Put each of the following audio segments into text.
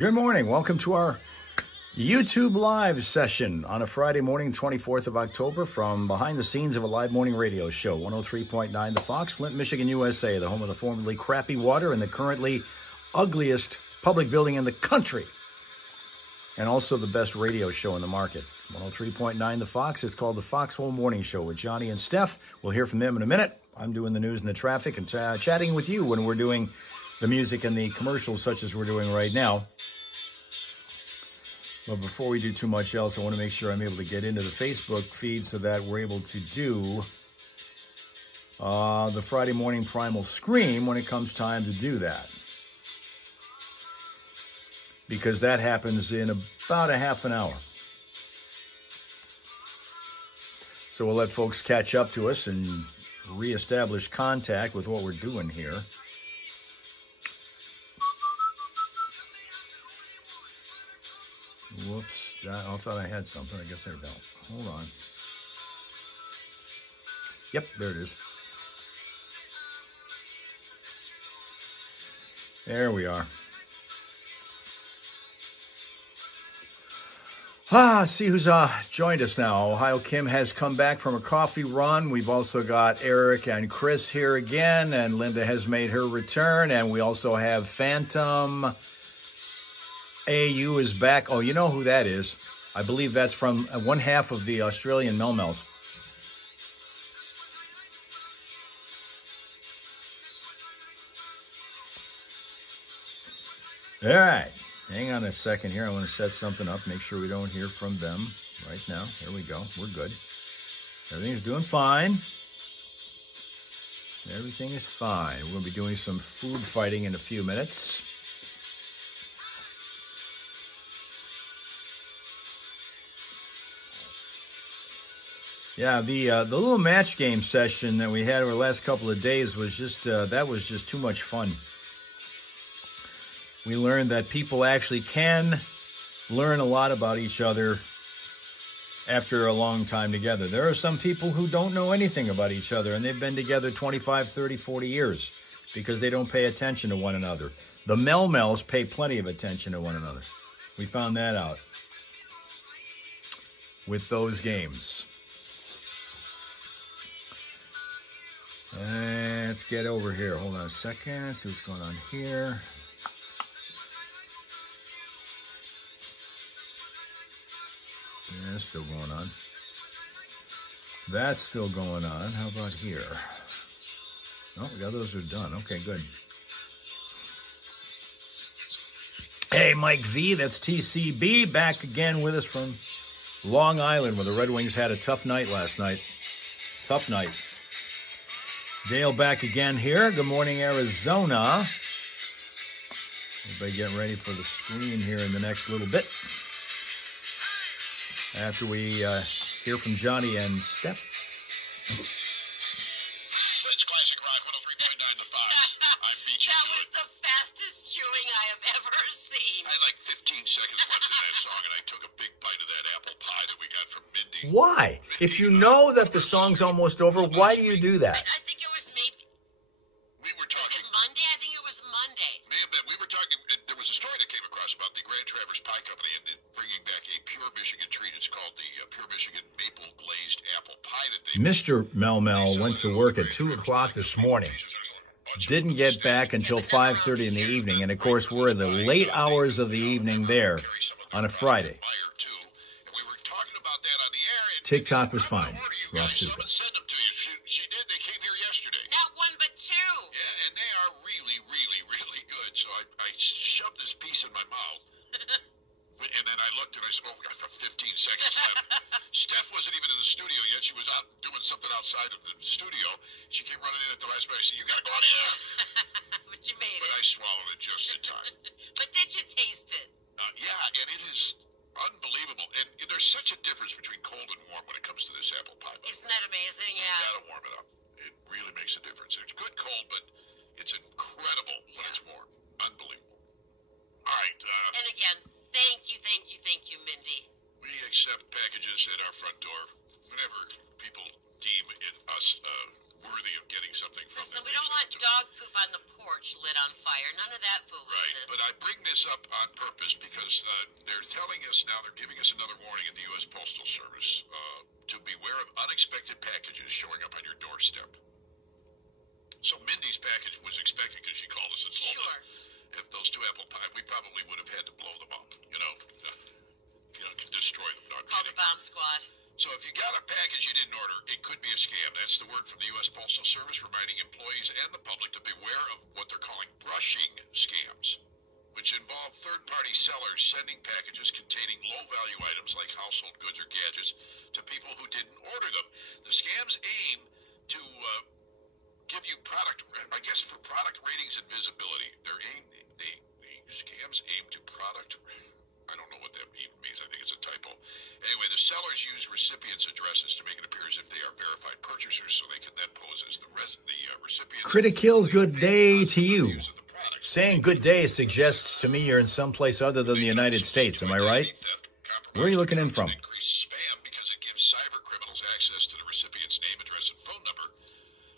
Good morning. Welcome to our YouTube live session on a Friday morning, 24th of October, from behind the scenes of a live morning radio show, 103.9 The Fox, Flint, Michigan, USA, the home of the formerly crappy water and the currently ugliest public building in the country, and also the best radio show in the market. 103.9 The Fox. It's called the Foxhole Morning Show with Johnny and Steph. We'll hear from them in a minute. I'm doing the news and the traffic and chatting with you when we're doing the music and the commercials such as we're doing right now. But before we do too much else, I want to make sure I'm able to get into the Facebook feed so that we're able to do the Friday morning primal scream when it comes time to do that. Because that happens in about a half an hour. So we'll let folks catch up to us and reestablish contact with what we're doing here. Whoops, I thought I had something. I guess I don't. Hold on. Yep, there it is. There we are. See who's joined us now. Ohio Kim has come back from a coffee run. We've also got Eric and Chris here again, and Linda has made her return, and we also have Phantom. AU is back. Oh, you know who that is. I believe that's from one half of the Australian Melmels. All right. Hang on a second here. I want to set something up, make sure we don't hear from them right now. There we go. We're good. Everything's doing fine. Everything is fine. We're going to be doing some food fighting in a few minutes. Yeah, the little match game session that we had over the last couple of days was just that was just too much fun. We learned that people actually can learn a lot about each other after a long time together. There are some people who don't know anything about each other, and they've been together 25, 30, 40 years because they don't pay attention to one another. The Melmels pay plenty of attention to one another. We found that out with those games. Let's get over here. Hold on a second. See what's going on here. Yeah, that's still going on. That's still going on. How about here? Oh, the others are done. Okay, good. Hey, Mike V, that's TCB, back again with us from Long Island, where the Red Wings had a tough night last night. Tough night. Dale back again here. Good morning, Arizona. Everybody getting ready for the screen here in the next little bit. After we hear from Johnny and Steph. Flint's Classic Rock 103.9 The Fox. I beat you That to was it. the fastest chewing I have ever seen. I had like 15 seconds left in that song, and I took a big bite of that apple pie that we got from Mindy. Why? If you know that the song's almost over, why do you do that? I think it was maybe. We were Was talking. it Monday? I think it was Monday. May have been. We were talking. There was a story that came across about the Grand Traverse Pie Company and bringing back a pure Michigan treat. It's called the Pure Michigan Maple Glazed Apple Pie that they. Mr. Melmel went to work at 2 o'clock this morning. Didn't get back until 5:30 in the evening. And, of course, we're in the late hours of the evening there on a Friday. And we were talking about that on the air. And TikTok was fine. You Rob guys, Susan. someone sent them to you. She did. They came here yesterday. Not one, but two. Yeah, and they are really, really, really good. So I shoved this piece in my mouth. And then I looked and I said, oh, we got 15 seconds left. Steph wasn't even in the studio yet. She was out doing something outside of the studio. She came running in at the last minute. I said, you got to go out of here. But you made But it. I swallowed it just in time. But did you taste it? Yeah, and it is unbelievable. And there's such a difference between cold and warm when it comes to this apple pie. Isn't that amazing? You Yeah. gotta warm it up. It really makes a difference. It's good cold, but it's incredible when it's warm. Unbelievable. All right. And again, thank you, Mindy. We accept packages at our front door whenever people deem it us worthy of getting something from Listen, them. we don't want dog poop on the porch lit on fire. None of that Right, foolishness. but I bring this up on purpose because they're telling us now, they're giving us another warning at the U.S. Postal Service to beware of unexpected packages showing up on your doorstep. So Mindy's package was expected because she called us and told us if those 2 apple pie, we probably would have had to blow them up, destroy them. Not Call the kidding. bomb squad. So if you got a package you didn't order, it could be a scam. That's the word from the U.S. Postal Service, reminding employees and the public to beware of what they're calling brushing scams, which involve third-party sellers sending packages containing low-value items like household goods or gadgets to people who didn't order them. The scams aim to give you product, I guess, for product ratings and visibility. The scams aim to product. I don't know what that even means. I think it's a typo. Anyway, the sellers use recipients' addresses to make it appear as if they are verified purchasers, so they can then pose as the recipient. Critic Hills, good day to you. Saying good day suggests to me you're in some place other than the United States. Am I right? Where are you looking in from? Increased spam because it gives cyber criminals access to the recipient's name, address, and phone number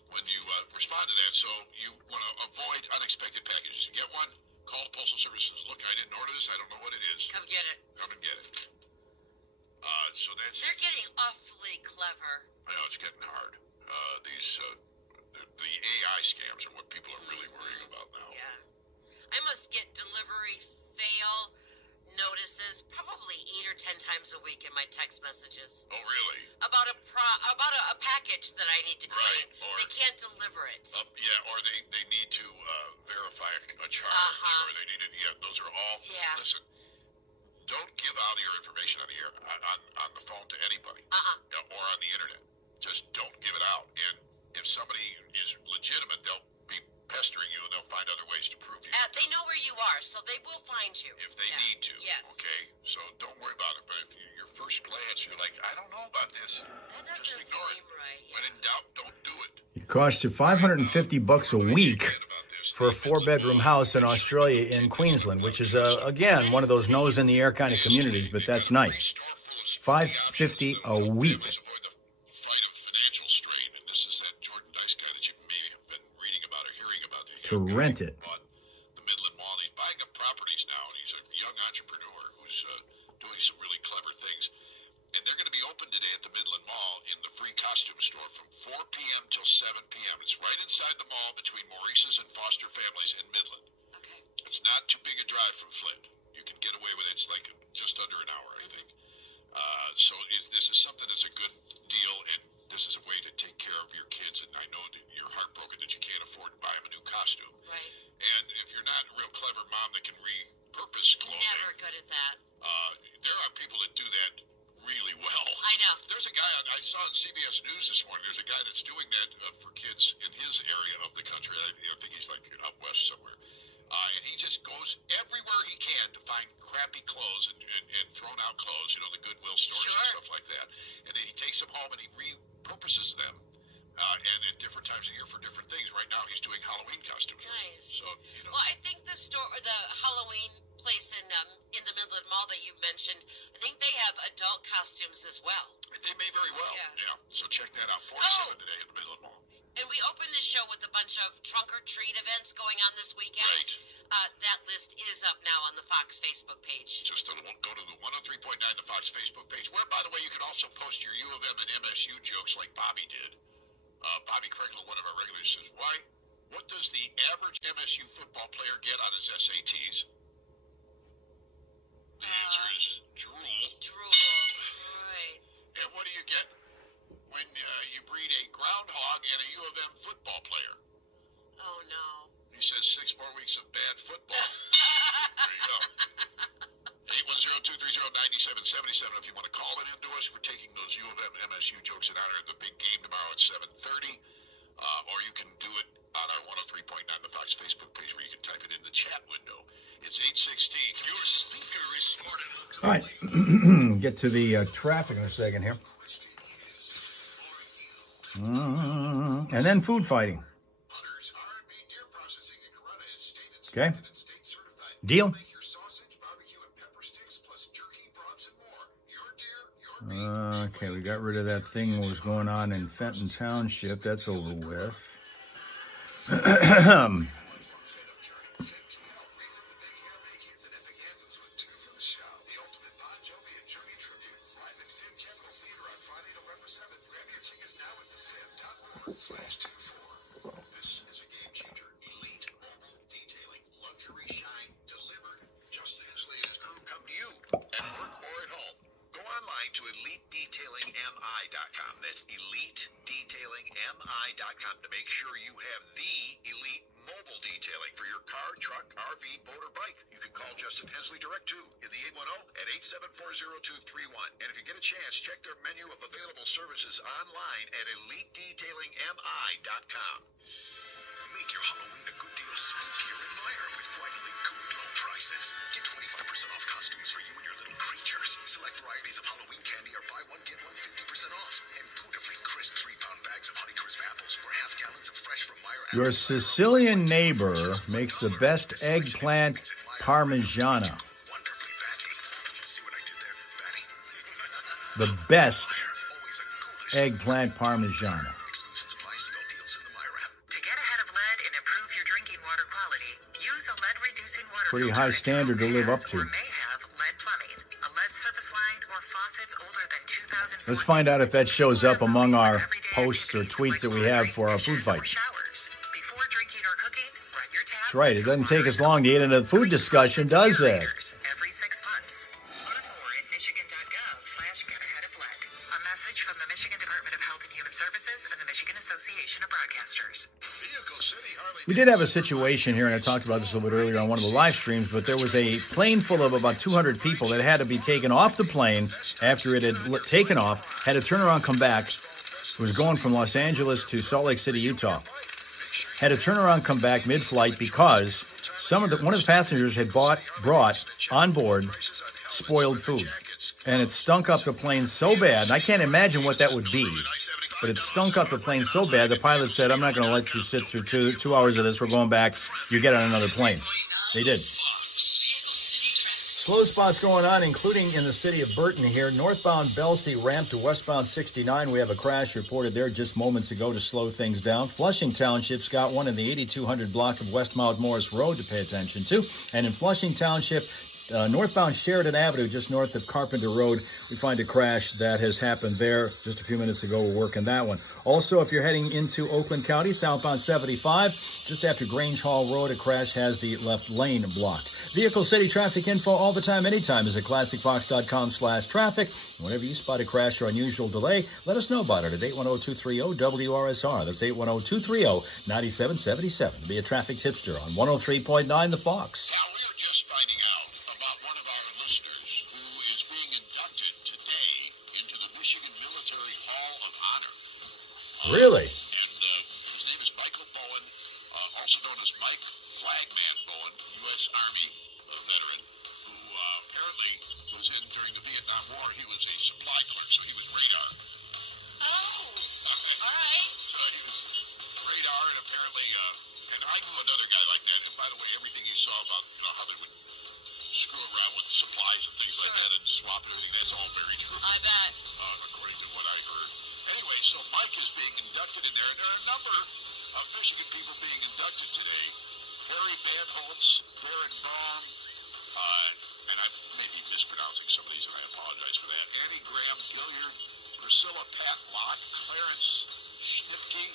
when you respond to that. So you want to avoid unexpected packages. You get one, call the Postal Service and says, look, I didn't order this. I don't know what it is. Come get it. Come and get it. So that's... They're getting awfully clever. I know, it's getting hard. The AI scams are what people are really worrying about now. Yeah. I must get delivery fail notices probably 8 or 10 times a week in my text messages Oh, really? about a package that I need to claim. Right, or- they can't deliver it. Yeah, or they need to verify a charge, or they need to... Yeah, those are all... Yeah. Listen, don't give out your information on the air, on the phone to anybody, or on the internet. Just don't give it out. And if somebody is legitimate, they'll be pestering you, and they'll find other ways to prove you. They know where you are, so they will find you. If they need to. Yes. Okay? So don't worry about it. But if your first glance, you're like, I don't know about this. That Just doesn't ignore seem it. right. When in doubt, don't do it. It costs you $550 a week for a 4-bedroom house in Australia in Queensland, which is, again, one of those nose-in-the-air kind of communities, but that's nice. $550 a week. Avoid the fight of financial strain, and this is that Jordan Dice guy that you may have been reading about or hearing about. To rent it. Bought the Midland Mall. He's buying up properties now, and he's a young entrepreneur who's doing some really clever things. And they're going to be open today at the Midland Mall in the free costume store from 4 p.m. till 7 p.m. It's right inside the mall between Maurice's and Foster Families in Midland. Okay. It's not too big a drive from Flint. You can get away with it. It's like just under an hour, I think. This is something that's a good deal, and this is a way to take care of your kids. And I know that you're heartbroken that you can't afford to buy them a new costume. Right. And if you're not a real clever mom that can repurpose clothing, Never good at that. there are people that do that really well. I know. There's a guy I saw on CBS News this morning. There's a guy that's doing that for kids in his area of the country. I think he's like out west somewhere. And he just goes everywhere he can to find crappy clothes and thrown out clothes, the Goodwill stores and stuff like that. And then he takes them home and he repurposes them. And at different times of year for different things. Right now he's doing Halloween costumes. Nice. So, Well, I think the Halloween place in the Midland Mall that you mentioned, I think they have adult costumes as well. They may very well. Yeah. So check that out. 4-7 today at the Midland Mall. And we opened this show with a bunch of trunk or treat events going on this weekend. Right. That list is up now on the Fox Facebook page. Just go to the 103.9 the Fox Facebook page, where, by the way, you can also post your U of M and MSU jokes like Bobby did. Bobby Kriegel, one of our regulars, says, what does the average MSU football player get on his SATs? The answer is drool. Drool. Right. And what do you get when you breed a groundhog and a U of M football player? Oh, no. He says 6 more weeks of bad football. There you go. 810-230-9777 if you want to call it into us. We're taking those U of M MSU jokes in honor of the big game tomorrow at 7:30. Or you can do it on our 103.9 The Fox Facebook page where you can type it in the chat window. It's 8:16. Your speaker is smart enough to... All right. Get to the traffic in a second here. And then food fighting. Okay. Deal? Okay, we got rid of that thing that was going on in Fenton Township. That's over with. This is a game changer. Elite mobile detailing, luxury shine delivered. Justin Hensley and his crew come to you at work or at home. Go online to EliteDetailingMI.com. That's EliteDetailingMI.com to make sure you have the elite mobile detailing for your car, truck, RV, boat, or bike. You can call Justin Hensley direct too in the 810 at 8740231. And if you get a chance, check their menu of available services online at EliteDetailingMI.com. Make your Halloween a good deal spookier in Meijer with frighteningly good low prices. Get 25% off costumes for you and your little creatures. Select varieties of Halloween candy or buy one, get one 50% off. And beautifully crisp 3-pound bags of Honeycrisp apples or half gallons of fresh from Meijer. Your Sicilian neighbor makes the best eggplant parmigiana. Wonderfully, Batty. See what I did there, Batty? The best Always a ghoulish eggplant parmigiana. exclusions apply. See all deals in the Meijer app. To get ahead of lead and improve your drinking water quality, use a lead-reducing water Pretty filter high if your standard to home live up has to. or may have lead plumbing, a lead surface line, or faucets older than 2014. Let's find out if that shows up among our Everyday posts or activities tweets that like we have laundry, for our dishes, food or fight. showers. Before drinking or cooking, run your tap. That's right. It doesn't take us long to get into the food discussion, does it? Every 6 months. Learn more at michigan.gov/getaheadoflead. A message from the Michigan Department of Health and Human Services and the Michigan Association of Broadcasters. Vehicle City Harley. We did have a situation here, and I talked about this a little bit earlier on one of the live streams, but there was a plane full of about 200 people that had to be taken off the plane after it had taken off, had to turn around, come back. It was going from Los Angeles to Salt Lake City, Utah. Had to turn around, come back mid-flight because one of the passengers had brought on board spoiled food. And it stunk up the plane so bad, and I can't imagine what that would be, but it stunk up the plane so bad, the pilot said, I'm not going to let you sit through two hours of this. We're going back. You get on another plane. They did. Slow spots going on, including in the city of Burton here. Northbound Belsey ramp to westbound 69. We have a crash reported there just moments ago to slow things down. Flushing Township's got one in the 8200 block of West Mount Morris Road to pay attention to. And in Flushing Township, northbound Sheridan Avenue, just north of Carpenter Road, we find a crash that has happened there just a few minutes ago. We're working that one. Also, if you're heading into Oakland County, southbound 75, just after Grange Hall Road, a crash has the left lane blocked. Vehicle City traffic info all the time, anytime is at classicfox.com/traffic. Whenever you spot a crash or unusual delay, let us know about it at 810-230-WRSR. That's 810-230-9777. Be a traffic tipster on 103.9 The Fox. Now, we are just finding out about one of our listeners who is being inducted today into the Michigan Military Hall of Honor. Really? And his name is Michael Bowen, also known as Mike Flagman Bowen, U.S. Army veteran, who apparently was in during the Vietnam War. He was a supply clerk, so he was radar. Oh, all right. So he was radar, and apparently, and I knew another guy like that. And by the way, everything you saw about how they would screw around with supplies and things like that and swap and everything, that's all very true. I bet. According to what I heard. Anyway, so Mike is being inducted in there, and there are a number of Michigan people being inducted today. Harry Banholtz, Karen Braun, and I may be mispronouncing some of these, and I apologize for that. Annie Graham Gilliard, Priscilla Pat Locke, Clarence Schnipke,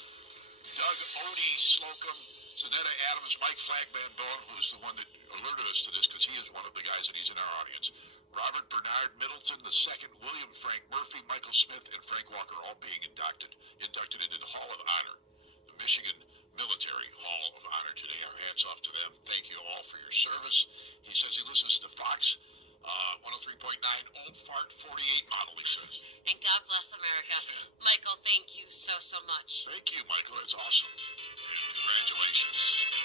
Doug Odie Slocum, Zanetta Adams, Mike Flagman Bowen, who's the one that alerted us to this because he is one of the guys and he's in our audience. Robert Bernard Middleton II, William Frank Murphy, Michael Smith, and Frank Walker all being inducted into the Hall of Honor, the Michigan Military Hall of Honor today. Our hats off to them. Thank you all for your service. He says he listens to Fox 103.9, old fart 48 model, he says. And God bless America. Michael, thank you so much. Thank you, Michael. That's awesome. And congratulations.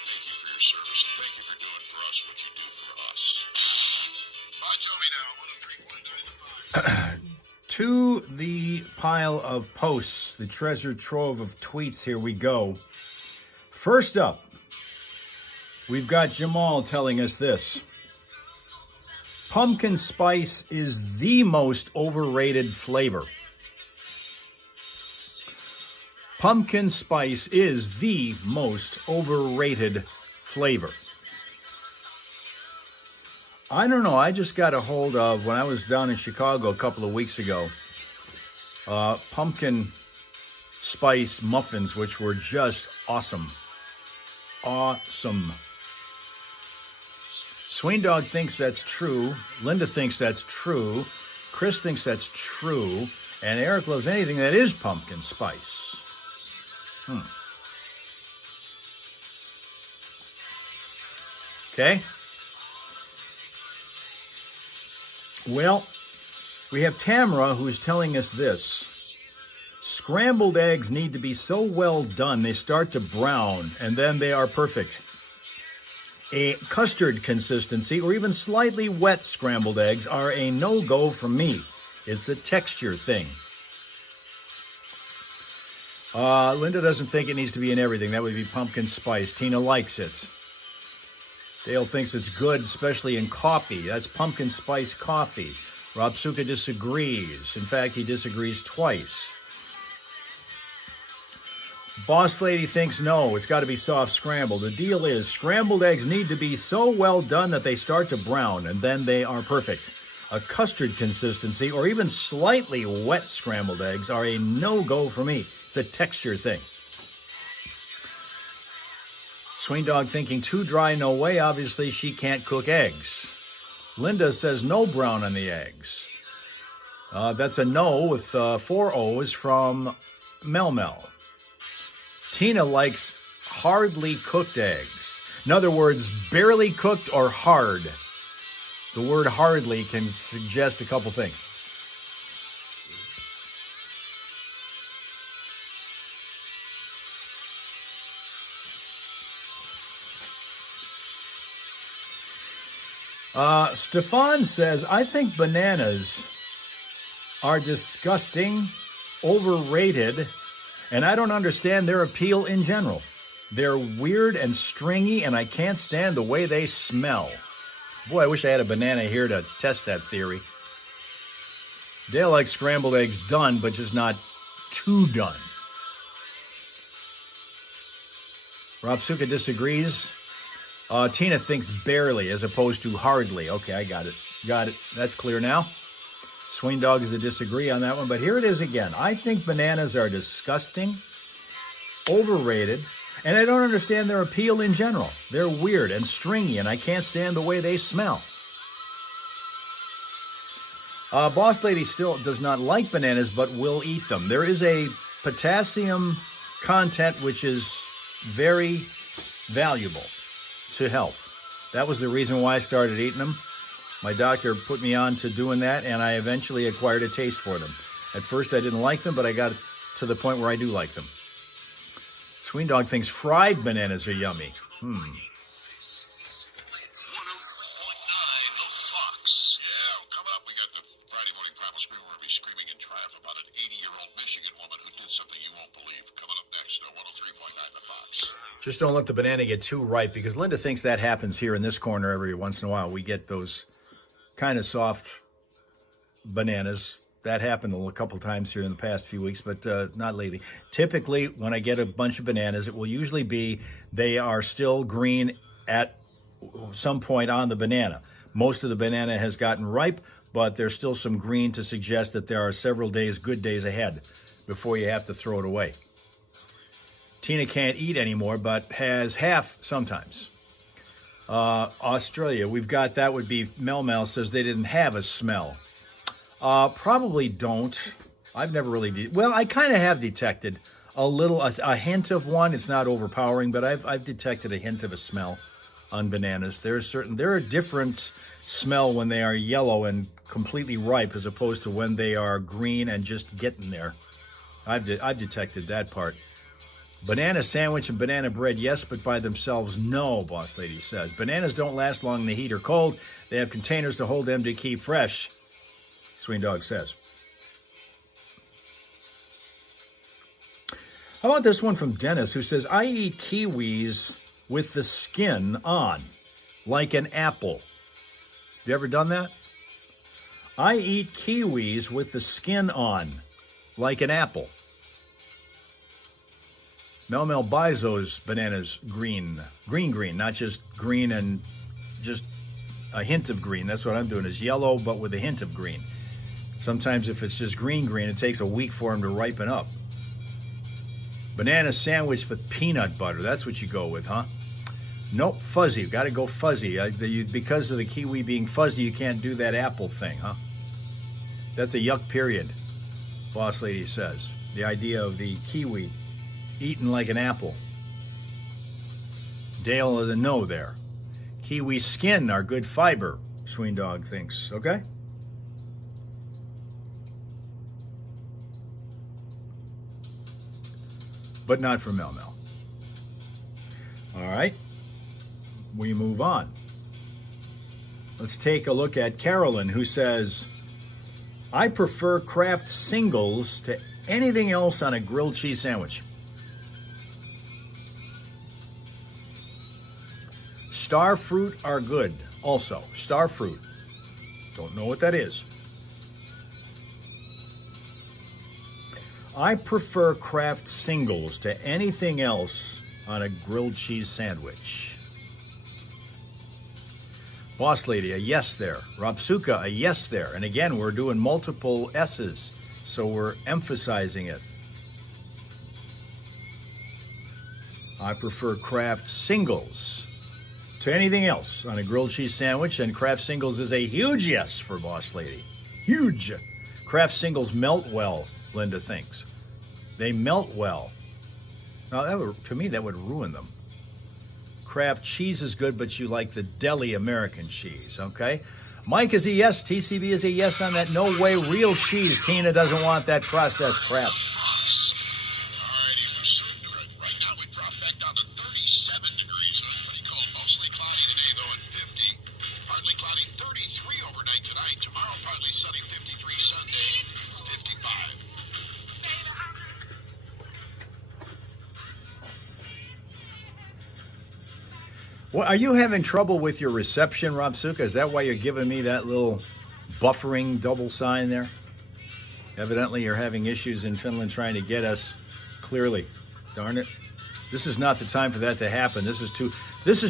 Thank you for your service, and thank you for doing for us what you do for us. Bon Jovi now, 103.9. To the pile of posts, the treasure trove of tweets, here we go. First up, we've got Jamal telling us this. Pumpkin spice is the most overrated flavor. Pumpkin spice is the most overrated flavor. I don't know. I just got a hold of, when I was down in Chicago a couple of weeks ago, pumpkin spice muffins, which were just awesome. Awesome. Sween Dog thinks that's true. Linda thinks that's true. Chris thinks that's true. And Eric loves anything that is pumpkin spice. Okay. Well, we have Tamara who's telling us this. Scrambled eggs need to be so well done they start to brown, and then they are perfect. A custard consistency or even slightly wet scrambled eggs are a no-go for me. It's a texture thing. Linda doesn't think it needs to be in everything. That would be pumpkin spice. Tina likes it. Dale thinks it's good, especially in coffee. That's pumpkin spice coffee. Rob Suka disagrees. In fact, he disagrees twice. Boss Lady thinks no, it's got to be soft scrambled. The deal is scrambled eggs need to be so well done that they start to brown, and then they are perfect. A custard consistency or even slightly wet scrambled eggs are a no-go for me. It's a texture thing. Swing Dog thinking too dry, no way. Obviously, she can't cook eggs. Linda says no brown on the eggs. That's a no with 4 O's from Mel Mel. Tina likes hardly cooked eggs. In other words, barely cooked or hard. The word hardly can suggest a couple things. Stefan says, I think bananas are disgusting, overrated, and I don't understand their appeal in general. They're weird and stringy, and I can't stand the way they smell. Boy, I wish I had a banana here to test that theory. Dale likes scrambled eggs done, but just not too done. Rob Suka disagrees. Tina thinks barely as opposed to hardly. Okay, I got it. Got it. That's clear now. Swing Dog is a disagree on that one, but here it is again. I think bananas are disgusting, overrated, and I don't understand their appeal in general. They're weird and stringy, and I can't stand the way they smell. Boss Lady still does not like bananas, but will eat them. There is a potassium content which is very valuable to health. That was the reason why I started eating them. My doctor put me on to doing that, and I eventually acquired a taste for them. At first, I didn't like them, but I got to the point where I do like them. Sween Dog thinks fried bananas are yummy. 103.9 The Fox. Yeah, coming up, we got the Friday Morning Primal Scream. We're going to be screaming in triumph about an 80-year-old Michigan woman who did something you won't believe. Coming up next on 103.9 The Fox. Just don't let the banana get too ripe, because Linda thinks that happens here in this corner every once in a while. We get those kind of soft bananas. That happened a couple times here in the past few weeks, but not lately. Typically, when I get a bunch of bananas, it will usually be they are still green at some point on the banana. Most of the banana has gotten ripe, but there's still some green to suggest that there are several days, good days ahead before you have to throw it away. Tina can't eat anymore, but has half sometimes. Australia, we've got, that would be Mel Mel says they didn't have a smell. Probably don't. I've never really, well, I kind of have detected a hint of one. It's not overpowering, but I've detected a hint of a smell on bananas. There are different smell when they are yellow and completely ripe as opposed to when they are green and just getting there. I've detected that part. Banana sandwich and banana bread, yes, but by themselves, no, Boss Lady says. Bananas don't last long in the heat or cold. They have containers to hold them to keep fresh, Sween Dog says. How about this one from Dennis, who says, I eat kiwis with the skin on, like an apple. You ever done that? I eat kiwis with the skin on, like an apple. Mel Mel buys those bananas green, not just green and just a hint of green. That's what I'm doing, is yellow but with a hint of green. Sometimes if it's just green, it takes a week for them to ripen up. Banana sandwich with peanut butter. That's what you go with, huh? Nope, fuzzy. Got to go fuzzy. Because of the kiwi being fuzzy, you can't do that apple thing, huh? That's a yuck period, Boss Lady says. The idea of the kiwi eaten like an apple. Dale of the no there. Kiwi skin are good fiber, Sween Dog thinks. Okay? But not for Mel Mel. All right. We move on. Let's take a look at Carolyn, who says, I prefer Kraft singles to anything else on a grilled cheese sandwich. Star fruit are good also. Star fruit. Don't know what that is. I prefer Kraft singles to anything else on a grilled cheese sandwich. Boss Lady, a yes there. Robsuka, a yes there. And again, we're doing multiple S's, so we're emphasizing it. I prefer Kraft singles to anything else on a grilled cheese sandwich, and Kraft singles is a huge yes for Boss Lady. Huge. Kraft singles melt well, Linda thinks. They melt well. Now, to me, that would ruin them. Kraft cheese is good, but you like the deli American cheese, okay? Mike is a yes. TCB is a yes on that. No way, real cheese. Tina doesn't want that processed crap. Alrighty, right now we drop back down to 37 degrees, so it's pretty cold. Mostly cloudy today, though, at 50. Partly cloudy, 33 overnight tonight. Tomorrow, partly sunny, 53 Sunday, 55. Well, are you having trouble with your reception, Robsuka? Is that why you're giving me that little buffering double sign there? Evidently, you're having issues in Finland trying to get us clearly. Darn it. This is not the time for that to happen. This is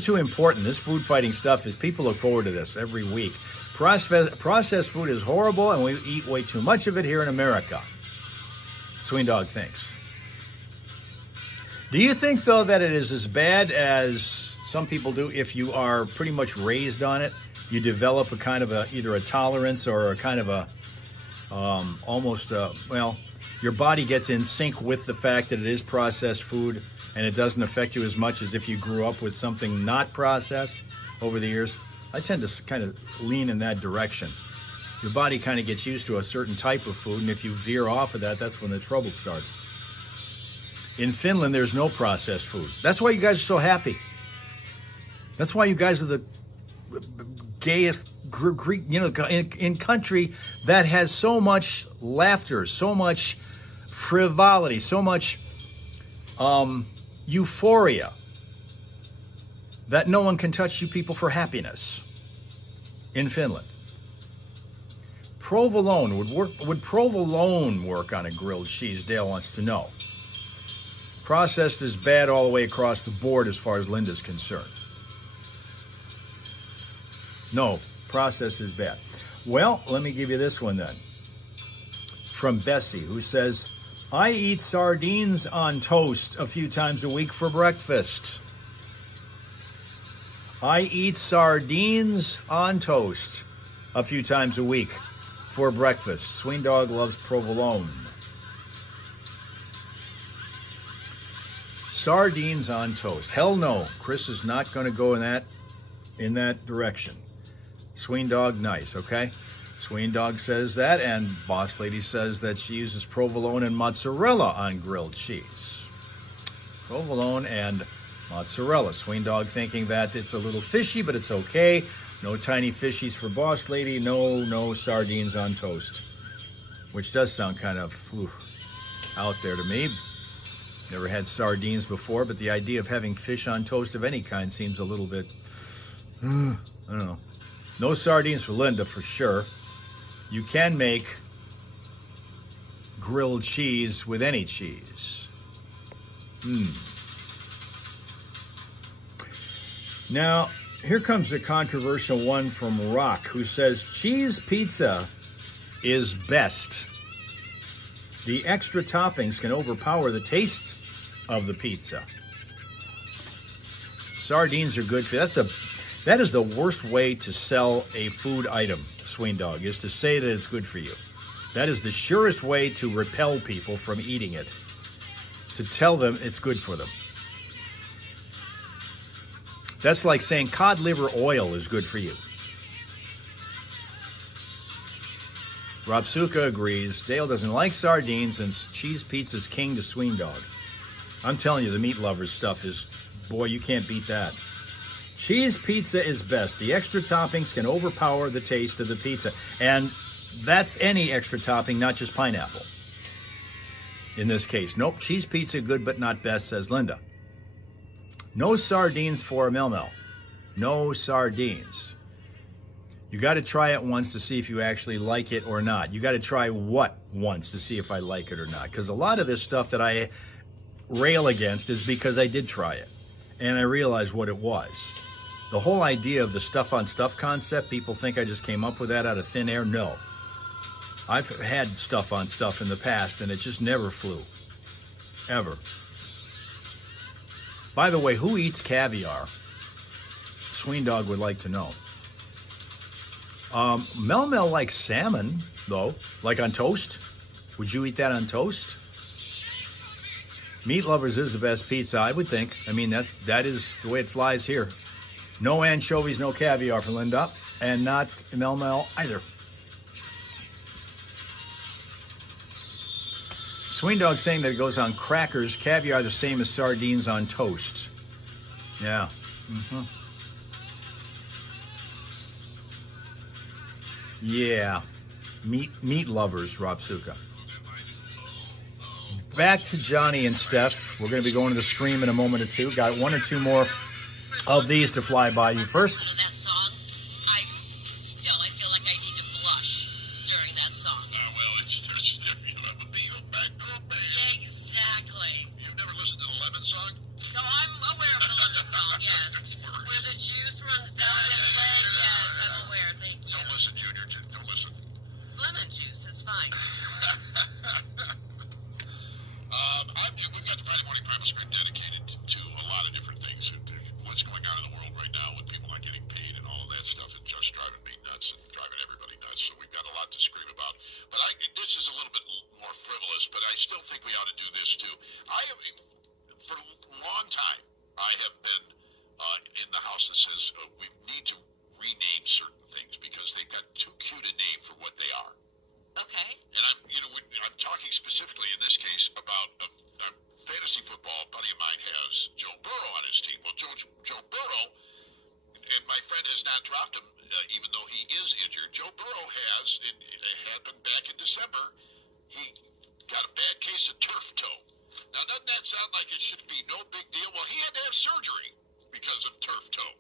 too important. This food fighting stuff is, people look forward to this every week. Processed food is horrible, and we eat way too much of it here in America. Sween Dog thinks. Do you think, though, that it is as bad as some people do if you are pretty much raised on it? You develop a kind of either a tolerance or a kind of a your body gets in sync with the fact that it is processed food, and it doesn't affect you as much as if you grew up with something not processed over the years. I tend to kind of lean in that direction. Your body kind of gets used to a certain type of food, and if you veer off of that, that's when the trouble starts. In Finland, there's no processed food. That's why you guys are so happy. That's why you guys are the gayest Greek, in country that has so much laughter, so much frivolity, so much euphoria that no one can touch you people for happiness. In Finland, provolone would provolone work on a grilled cheese? Dale wants to know. Processed is bad all the way across the board as far as Linda's concerned. No, processed is bad. Well, let me give you this one then. From Bessie, who says, I eat sardines on toast a few times a week for breakfast. I eat sardines on toast a few times a week for breakfast. Sween Dog loves provolone. Sardines on toast. Hell no. Chris is not going to go in that direction. Sween Dog, nice, okay? Sween Dog says that, and Boss Lady says that she uses provolone and mozzarella on grilled cheese. Provolone and mozzarella. Sween Dog thinking that it's a little fishy, but it's okay. No tiny fishies for Boss Lady. No sardines on toast. Which does sound kind of out there to me. Never had sardines before, but the idea of having fish on toast of any kind seems a little bit, I don't know. No sardines for Linda, for sure. You can make grilled cheese with any cheese. Now, here comes a controversial one from Rock, who says cheese pizza is best. The extra toppings can overpower the taste of the pizza. Sardines are good for that is the worst way to sell a food item, Swing Dog, is to say that it's good for you. That is the surest way to repel people from eating it, to tell them it's good for them. That's like saying cod liver oil is good for you. Rob Suka agrees. Dale doesn't like sardines, and cheese pizza's king to Swing Dog. I'm telling you, the meat lovers stuff is, boy, you can't beat that. Cheese pizza is best. The extra toppings can overpower the taste of the pizza. And that's any extra topping, not just pineapple. In this case, nope, cheese pizza good but not best, says Linda. No sardines for Mel Mel. No sardines. You got to try it once to see if you actually like it or not. You got to try what once to see if I like it or not. Because a lot of this stuff that I rail against is because I did try it. And I realized what it was. The whole idea of the stuff on stuff concept, people think I just came up with that out of thin air. No. I've had stuff on stuff in the past, and it just never flew. Ever. By the way, who eats caviar? Swing Dog would like to know. Mel Mel likes salmon, though. Like on toast. Would you eat that on toast? Meat Lovers is the best pizza, I would think. I mean, that is the way it flies here. No anchovies, no caviar for Linda. And not Mel Mel either. Swing Dog saying that it goes on crackers. Caviar the same as sardines on toast. Yeah. Yeah. Meat lovers, Rob Suka. Back to Johnny and Steph. We're going to be going to the stream in a moment or two. Got one or two more of these to fly by you. First, That song, I feel like I need to blush during that song. Well, it's just, you know, a beat back door band. Exactly. You've never listened to the Lemon song? No, I'm aware of the Lemon song, yes. Where the juice runs down his leg, yes, I'm aware, thank you. Don't listen, Junior. Don't listen. It's lemon juice, it's fine. We've got the Friday Morning Primal Screen dedicated to a lot of different things. What's going on in the world right now with people not getting paid and all of that stuff, and just driving me nuts and driving everybody nuts. So we've got a lot to scream about. But this is a little bit more frivolous, but I still think we ought to do this too. For a long time, I have been in the house that says we need to rename certain things because they've got too cute a name for what they are. Okay. And I'm talking specifically in this case about a fantasy football buddy of mine has Joe Burrow on his team. Well, Joe Burrow, and my friend has not dropped him, even though he is injured. Joe Burrow has, it happened back in December, he got a bad case of turf toe. Now, doesn't that sound like it should be no big deal? Well, he had to have surgery because of turf toe.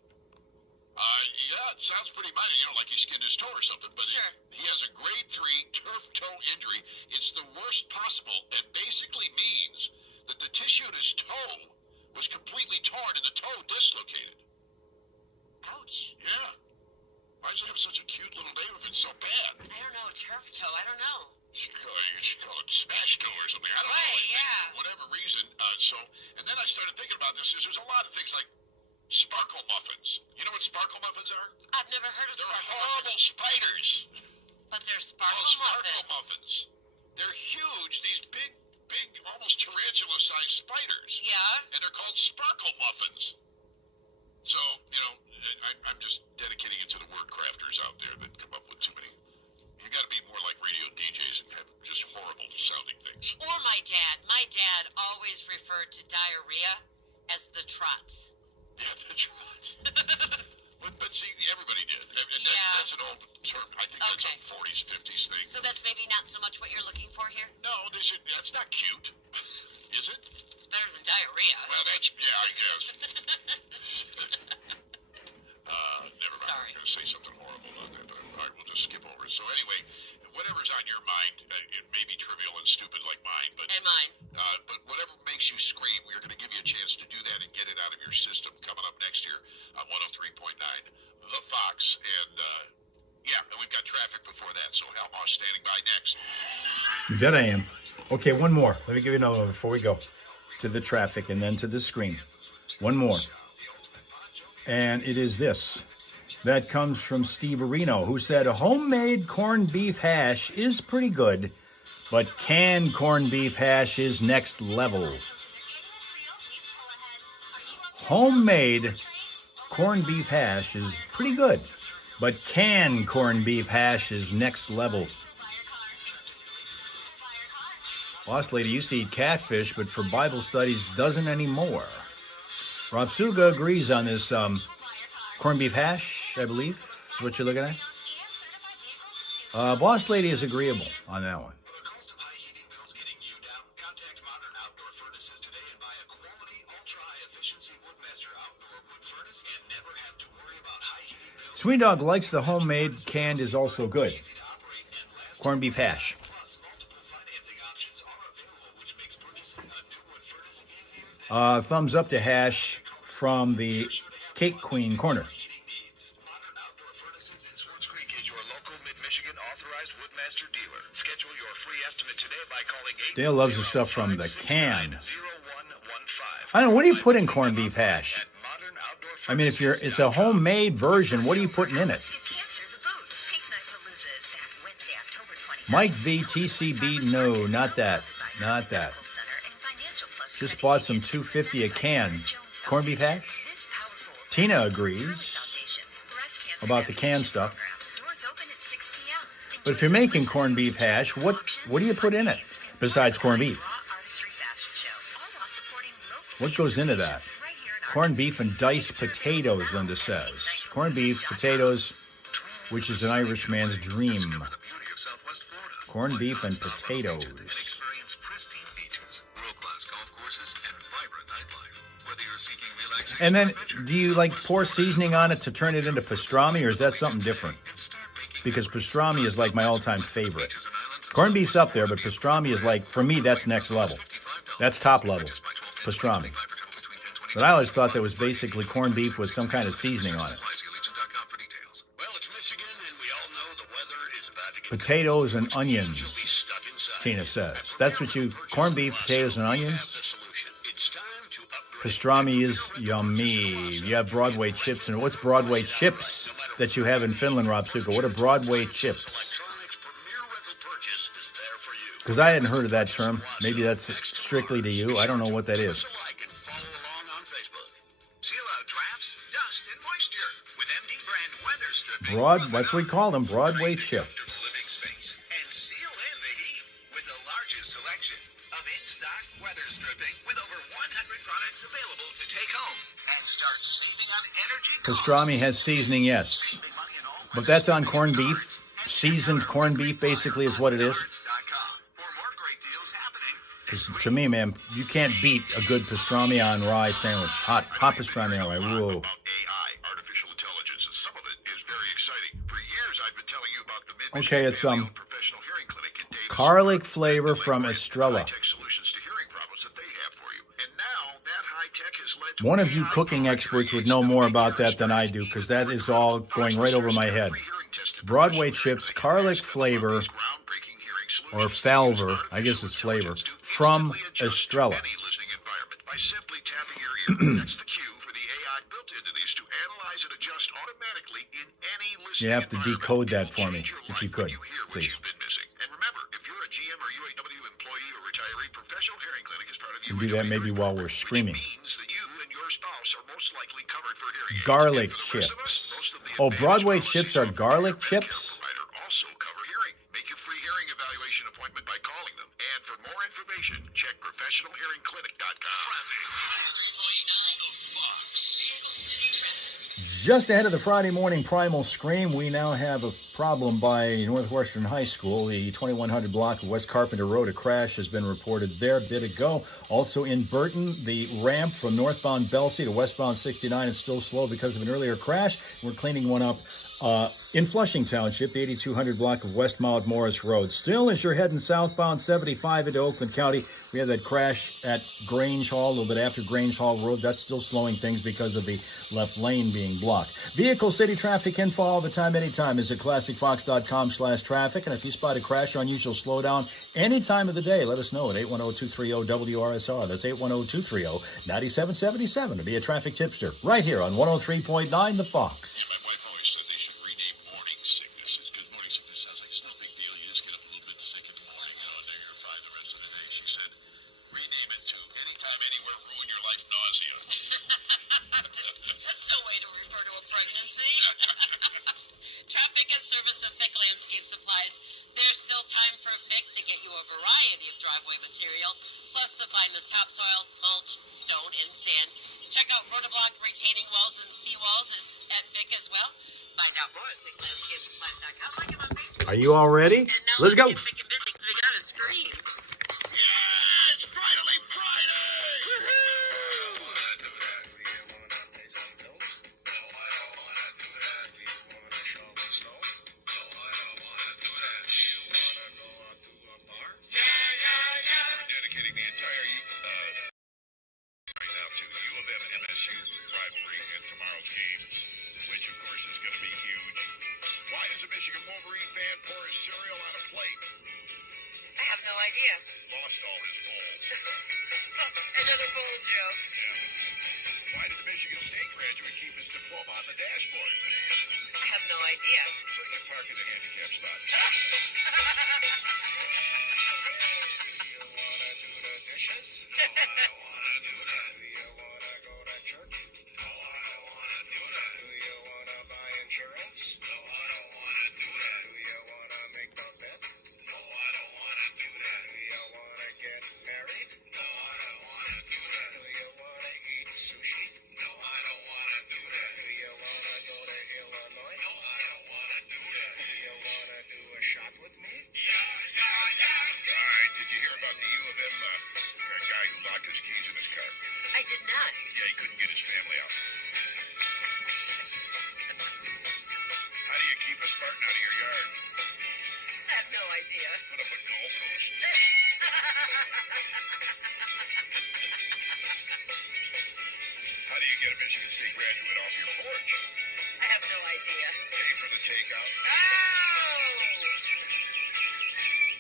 Yeah, it sounds pretty minor, like he skinned his toe or something, but sure. He has a grade 3 turf toe injury. It's the worst possible and basically means that the tissue in his toe was completely torn and the toe dislocated. Ouch. Yeah. Why does it have such a cute little name if it's so bad? I don't know, turf toe, I don't know. You should call it smash toe or something. I don't know. Right, yeah. Whatever reason. And then I started thinking about this. There's a lot of things like sparkle muffins. You know what sparkle muffins are? I've never heard of They're sparkle horrible muffins. spiders. But they're sparkle Sparkle muffins. muffins. They're huge. These big, almost tarantula-sized spiders. Yeah. And they're called sparkle muffins. So, I'm just dedicating it to the word crafters out there that come up with too many. You got to be more like radio DJs and have just horrible sounding things. Or my dad. My dad always referred to diarrhea as the trots. Yeah, that's right. but see, everybody did. And Yeah. that's an old term. I think that's Okay. a 40s, 50s thing. So that's maybe not so much what you're looking for here? No, that's not cute. Is it? It's better than diarrhea. Well, yeah, I guess. Never mind. Sorry. I'm going to say something horrible about that, but I will just skip over it. So anyway, whatever's on your mind, it may be trivial and stupid like mine, but And mine. but whatever makes you scream, we're going to give you a chance to do that and get it out of your system coming up next year on 103.9 The Fox. And and we've got traffic before that, so Hal Maas standing by next. That I am. Okay, one more. Let me give you another one before we go to the traffic and then to the screen. One more. And it is this. That comes from Steve Areno, who said, homemade corned beef hash is pretty good, but canned corned beef hash is next level. Homemade corned beef hash is pretty good, but canned corned beef hash is next level. Boss lady used to eat catfish, but for Bible studies doesn't anymore. Rob Suga agrees on this corned beef hash, I believe, is what you're looking at. Boss lady is agreeable on that one. Sweet Dog likes the homemade, canned is also good. Corned beef hash. Thumbs up to hash from the Cake Queen corner. Dale loves the stuff from the can. I don't know, what do you put in corned beef hash? I mean, it's a homemade version, what are you putting in it? Mike V, TCB, no, not that. Not that. Just bought some $2.50 a can. Corned beef hash? Tina agrees about the canned stuff. But if you're making corned beef hash, what do you put in it besides corned beef? What goes into that? Corned beef and diced potatoes, Linda says. Corned beef, potatoes, which is an Irishman's dream. Corned beef and potatoes. And then, do you pour seasoning on it to turn it into pastrami, or is that something different? Because pastrami is my all-time favorite. Corned beef's up there, but pastrami is for me, that's next level. That's top level, pastrami. But I always thought that was basically corned beef with some kind of seasoning on it. Potatoes and onions, Tina says. That's what corned beef, potatoes, and onions? Pastrami is yummy. You have Broadway chips. And what's Broadway chips that you have in Finland, Rob Suka? What are Broadway chips? Because I hadn't heard of that term. Maybe that's strictly to you. I don't know what that is. That's what we call them, Broadway chips. Pastrami has seasoning, yes. But that's on corned beef. Seasoned corned beef basically is what it is. Because to me, man, you can't beat a good pastrami on rye sandwich. Hot pastrami on rye. Whoa. Artificial intelligence, and some of it is very exciting. For years, I've been telling you about the okay, it's professional hearing clinic in Davis. Garlic flavor from Estrella. One of you cooking experts would know more about that than I do, because that is all going right over my head. Broadway chips, garlic flavor, or falver, I guess it's flavor, from Estrella. You have to decode that for me, if you could, please. You can do that maybe while we're screaming. Garlic chips. Oh, Broadway chips are garlic chips? Also cover hearing. Make a free hearing evaluation appointment by calling them. And for more information, check professionalhearingclinic.com. Just ahead of the Friday morning primal scream, we now have a problem by Northwestern High School. The 2100 block of West Carpenter Road, a crash has been reported there a bit ago. Also in Burton, the ramp from northbound Belsey to westbound 69 is still slow because of an earlier crash. We're cleaning one up In Flushing Township, the 8200 block of Westmount Morris Road. Still, as you're heading southbound 75 into Oakland County, we had that crash at Grange Hall, a little bit after Grange Hall Road. That's still slowing things because of the left lane being blocked. Vehicle city traffic info all the time, anytime is at classicfox.com/traffic. And if you spot a crash or unusual slowdown any time of the day, let us know at 810-230-WRSR. That's 810-230-9777 to be a traffic tipster right here on 103.9 The Fox. My wife always said they should rename morning sicknesses because morning sickness sounds like it's no big deal. You just get up a little bit sick in the morning, and then you're fine the rest of the day. She said, rename it to anytime, anywhere, ruin your life, nausea. That's no way to refer to a pregnancy. Traffic and service of Vic Landscape Supplies. There's still time for Vic to get you a variety of driveway material, plus the finest topsoil, mulch, stone, and sand. Check out rotoblock retaining walls and seawalls at Vic as well. Find out more at VicLandscapeSupplies.com. Like him on Facebook. Are you all ready? And now Let's go. get Vic and busy because we got a screen. Yeah, it's finally Friday! Woohoo! Dedicating the entire right now to U of M MSU rivalry and tomorrow's game, which of course is going to be huge. Why does a Michigan Wolverine fan pour his cereal on a plate? I have no idea. Lost all his bowls. Another bold joke. Yeah. Why did the Michigan State graduate keep his diploma on the dashboard? I have no idea. So you can park in the handicap spot. Do you want to do the dishes? No, I don't want to do that. Do you want to go to church? No, I don't want to do that. Do you want to buy insurance? No, I don't want to do that. Do you want to make the bed? No, I don't want to do that. Do you want to get married? No, I don't want to do that. Do you want to eat sushi? No, I don't want to do that. Do you want to go to Illinois? No, I don't want to do that. Do you want to do a shot with me? Yeah. All right, did you hear about the U of M guy who locked his keys in his car? I did not. Yeah, he couldn't get his family out. How do you keep a Spartan out of your yard? I have no idea. Put up a goalpost. How do you get a Michigan State graduate off your porch? I have no idea. Pay for the takeout. Oh!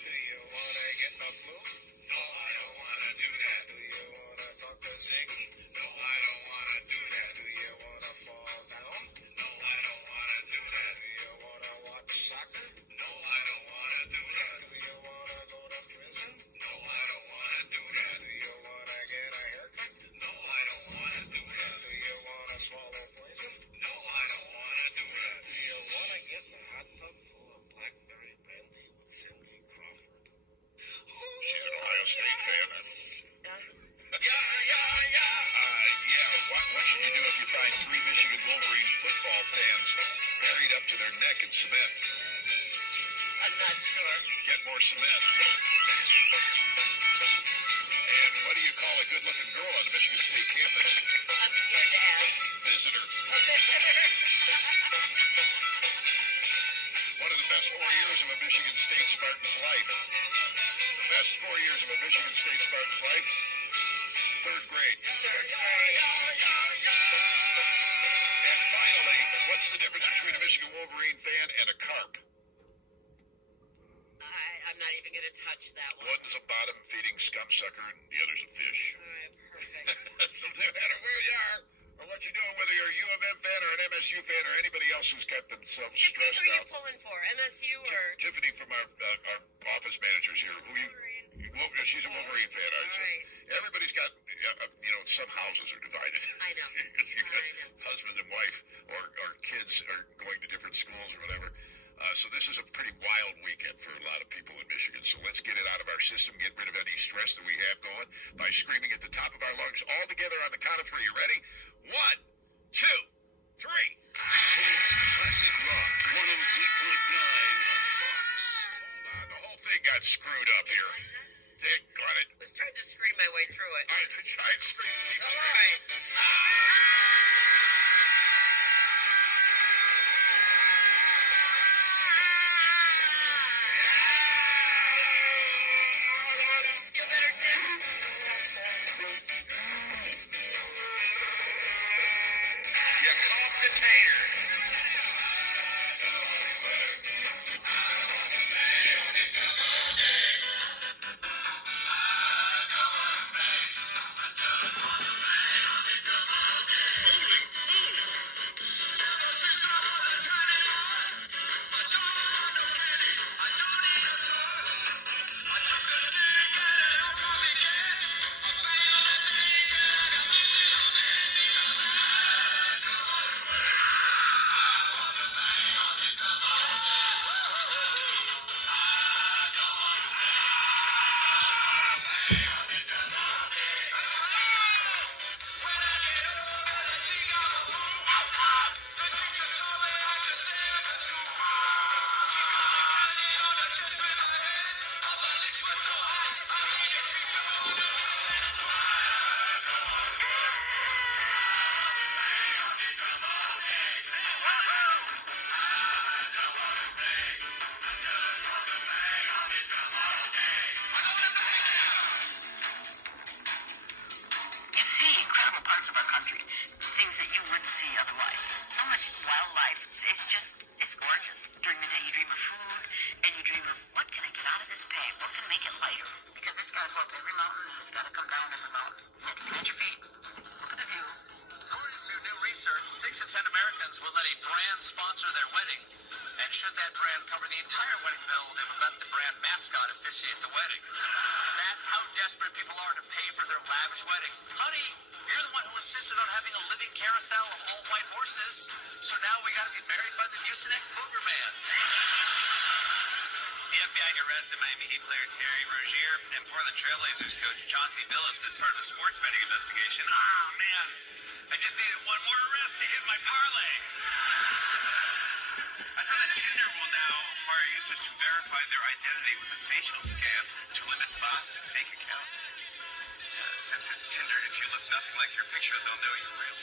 Do you want to get the flu? No, I don't want to do that. Do you want to talk to Ziggy? No, I don't want to do that. Do you want to fall down? No, I don't want to do that. Do you want to watch soccer? No, I don't want to do that. Do you want to go to prison? No, I don't want to do that. Do you want to get a haircut? No, I don't want to do that. Do you want to swallow poison? No, I don't want to do that. Do you want to get in a hot tub full of blackberry brandy with Cindy Crawford? She's an Ohio State fan. What should you do if you find 3 Michigan Wolverine football fans buried up to their neck in cement? I'm not sure. Get more cement. And what do you call a good-looking girl on the Michigan State campus? I'm scared to ask. Visitor. One of the best 4 years of a Michigan State Spartan's life. The best 4 years of a Michigan State Spartan's life? 3rd grade. Third grade. And finally, what's the difference between a Michigan Wolverine fan and a carp? I'm not even going to touch that one. One's a bottom-feeding scum sucker and the other's a fish. All right, perfect. So no matter where you are or what you're doing, whether you're a U of M fan or an MSU fan or anybody else who's got themselves Tiffany, stressed who are you out. pulling for? MSU or? Tiffany from our office managers here. Who you? She's a Wolverine fan. I said. Right. Everybody's got, some houses are divided. I know. You got I know. husband and wife or kids are going to different schools or whatever. So this is a pretty wild weekend for a lot of people in Michigan. So let's get it out of our system, get rid of any stress that we have going by screaming at the top of our lungs all together on the count of 3. You ready? 1, 2, 3. It's classic rock 103.9 Fox. Hold on, the whole thing got screwed up here. Got it. I was trying to scream my way through it. All right, try and scream. Keep All screaming. right. it's gorgeous. During the day, you dream of food, and you dream of what can I get out of this pain? What can make it lighter? Because it's got to go up every mountain, and it's got to come down every mountain. You have to plant your feet. Look at the view. According to new research, 6 in 10 Americans will let a brand sponsor their wedding. And should that brand cover the entire wedding bill, they would let the brand mascot officiate the wedding. That's how desperate people are to pay for their lavish weddings. Honey, you're the one who insisted on having a living carousel of all white horses. So now we gotta be married by the Mucinex Booger Man. The FBI arrested Miami Heat player Terry Rozier and Portland Trailblazers coach Chauncey Billups as part of a sports betting investigation. Oh, man. I just needed one more arrest to hit my parlay. I saw that Tinder will now require users to verify their identity with a facial scan to limit bots and fake accounts. Yeah, since it's Tinder, if you look nothing like your picture, they'll know you're real.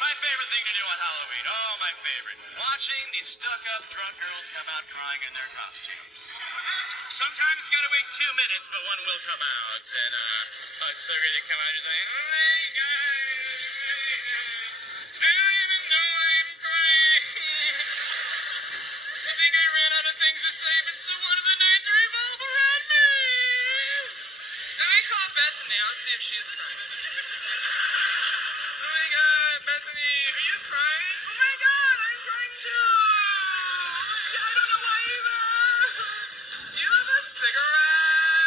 My favorite thing to do on Halloween. Oh, my favorite. Watching these stuck-up drunk girls come out crying in their costumes. Sometimes you gotta wait 2 minutes, but one will come out. And, it's so great to come out and say, oh my God, I don't even know why I'm crying. I think I ran out of things to say, but someone in the night to revolve around me. Let me call Bethany. I'll see if she's crying. Oh my God, Bethany, are you crying? Oh my God, I'm crying too. I don't know why either. Do you have a cigarette?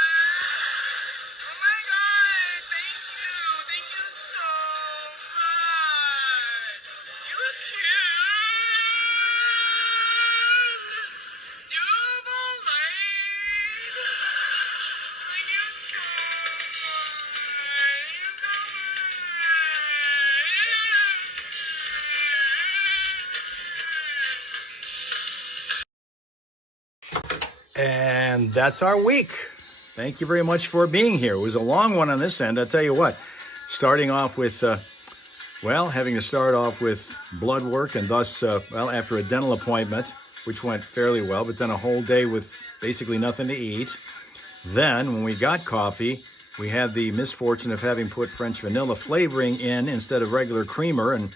Oh my God, thank you. Thank you so much. You look cute. You have a light. Thank you so And that's our week. Thank you very much for being here. It was a long one on this end. I'll tell you what, starting off with, having to start off with blood work and thus, after a dental appointment, which went fairly well, but then a whole day with basically nothing to eat. Then, when we got coffee, we had the misfortune of having put French vanilla flavoring in instead of regular creamer, and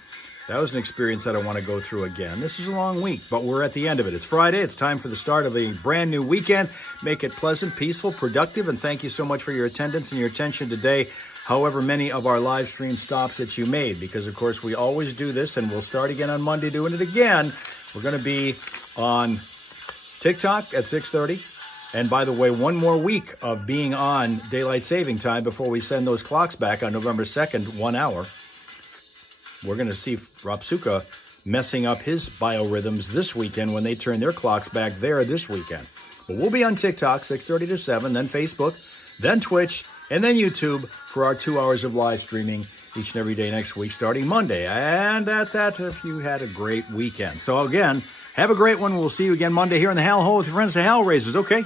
that was an experience I don't want to go through again. This is a long week, but we're at the end of it. It's Friday. It's time for the start of a brand new weekend. Make it pleasant, peaceful, productive, and thank you so much for your attendance and your attention today, however many of our live stream stops that you made, because, of course, we always do this, and we'll start again on Monday doing it again. We're going to be on TikTok at 6:30. And by the way, one more week of being on daylight saving time before we send those clocks back on November 2nd, 1 hour. We're going to see Rapsuka messing up his biorhythms this weekend when they turn their clocks back there this weekend. But we'll be on TikTok, 6:30 to 7, then Facebook, then Twitch, and then YouTube for our 2 hours of live streaming each and every day next week, starting Monday. And at that, if you had a great weekend. So again, have a great one. We'll see you again Monday here in the Hal Hole with your friends, the Hal Raisers. Okay?